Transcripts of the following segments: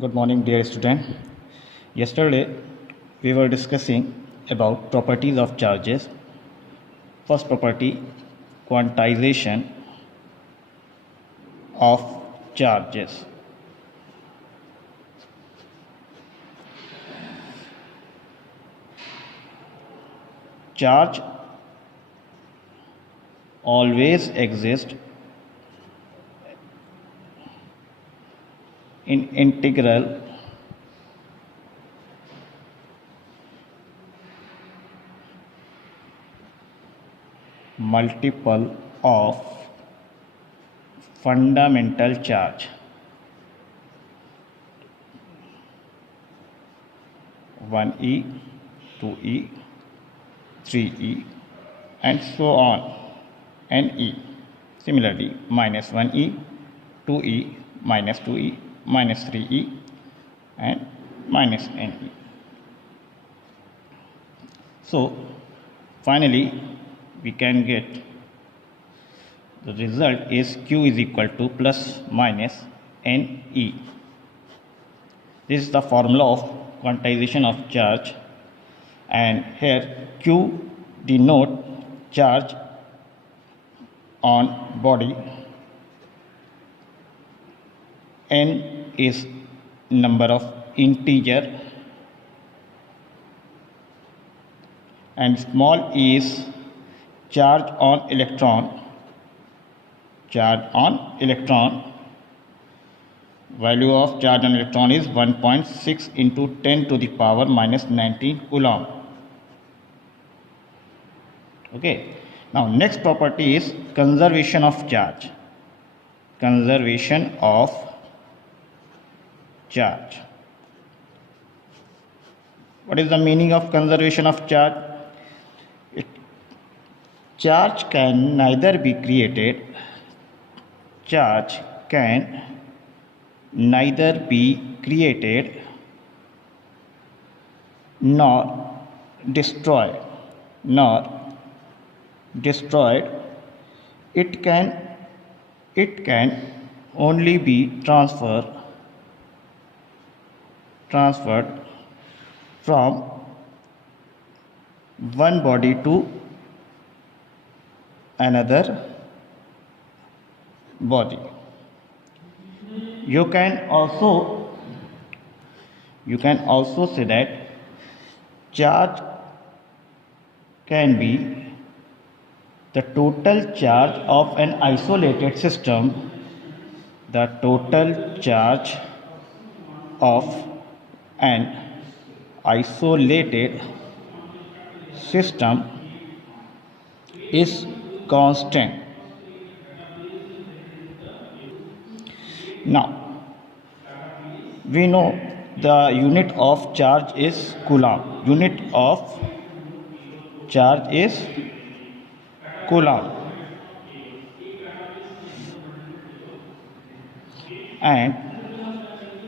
Good morning, dear student. Yesterday, we were discussing about properties of charges. First property, quantization of charges. Charge always exists in integral multiple of fundamental charge. 1e, 2e, 3e, and so on, ne. Similarly, minus 1e, 2e, minus 2e, minus 3e, and minus ne. So, finally, we can get the result is q is equal to plus minus ne. This is the formula of quantization of charge, and here q denote charge on body, n is number of integer, and small e is charge on electron. Charge on electron, value of charge on electron is 1.6 into 10 to the power minus 19 coulomb. Okay, now next property is conservation of charge. Conservation of charge. What is the meaning of conservation of charge? Charge can neither be created, charge can neither be created nor destroyed. It can only be transferred from one body to another body. You can also say that charge can be the total charge of an isolated system. The total charge of an isolated system is constant. Now, we know the unit of charge is coulomb. Unit of charge is coulomb. And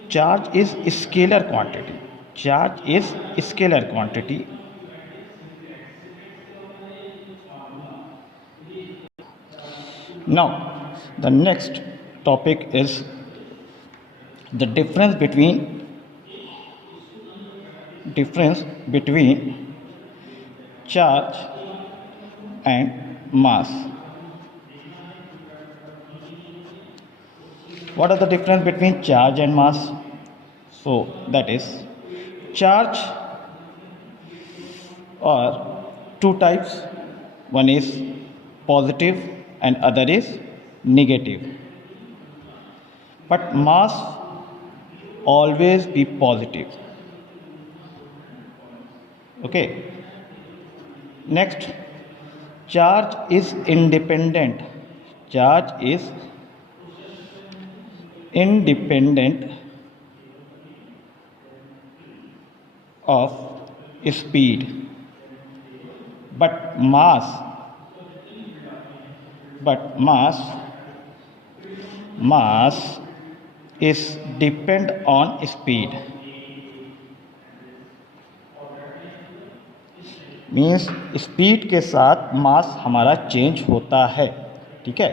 charge is scalar quantity. Charge is scalar quantity. Now, the next topic is the difference between charge and mass. What are the difference between charge and mass? So that is, charge are two types. One is positive and other is negative. But mass always be positive. Okay. Next, charge is independent. Charge is independent of speed. But mass is depend on speed. Means speed के साथ मास हमारा change होता है. ठीक है.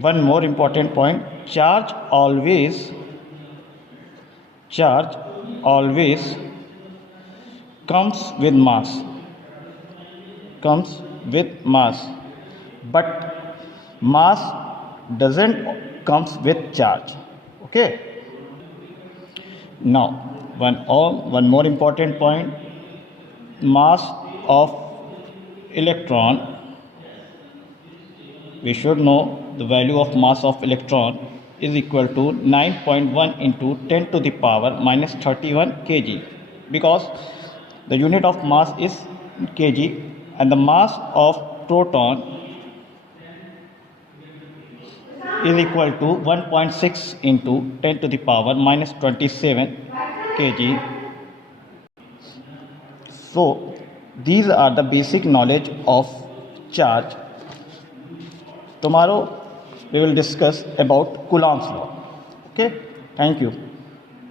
one more important point, charge always comes with mass, but mass doesn't comes with charge. Okay, now one more important point, mass of electron. We should know the value of mass of electron is equal to 9.1 into 10 to the power minus 31 kg, because the unit of mass is kg and the mass of proton is equal to 1.6 into 10 to the power minus 27 kg. So these are the basic knowledge of charge. Tomorrow we will discuss about Coulomb's law. Okay, thank you.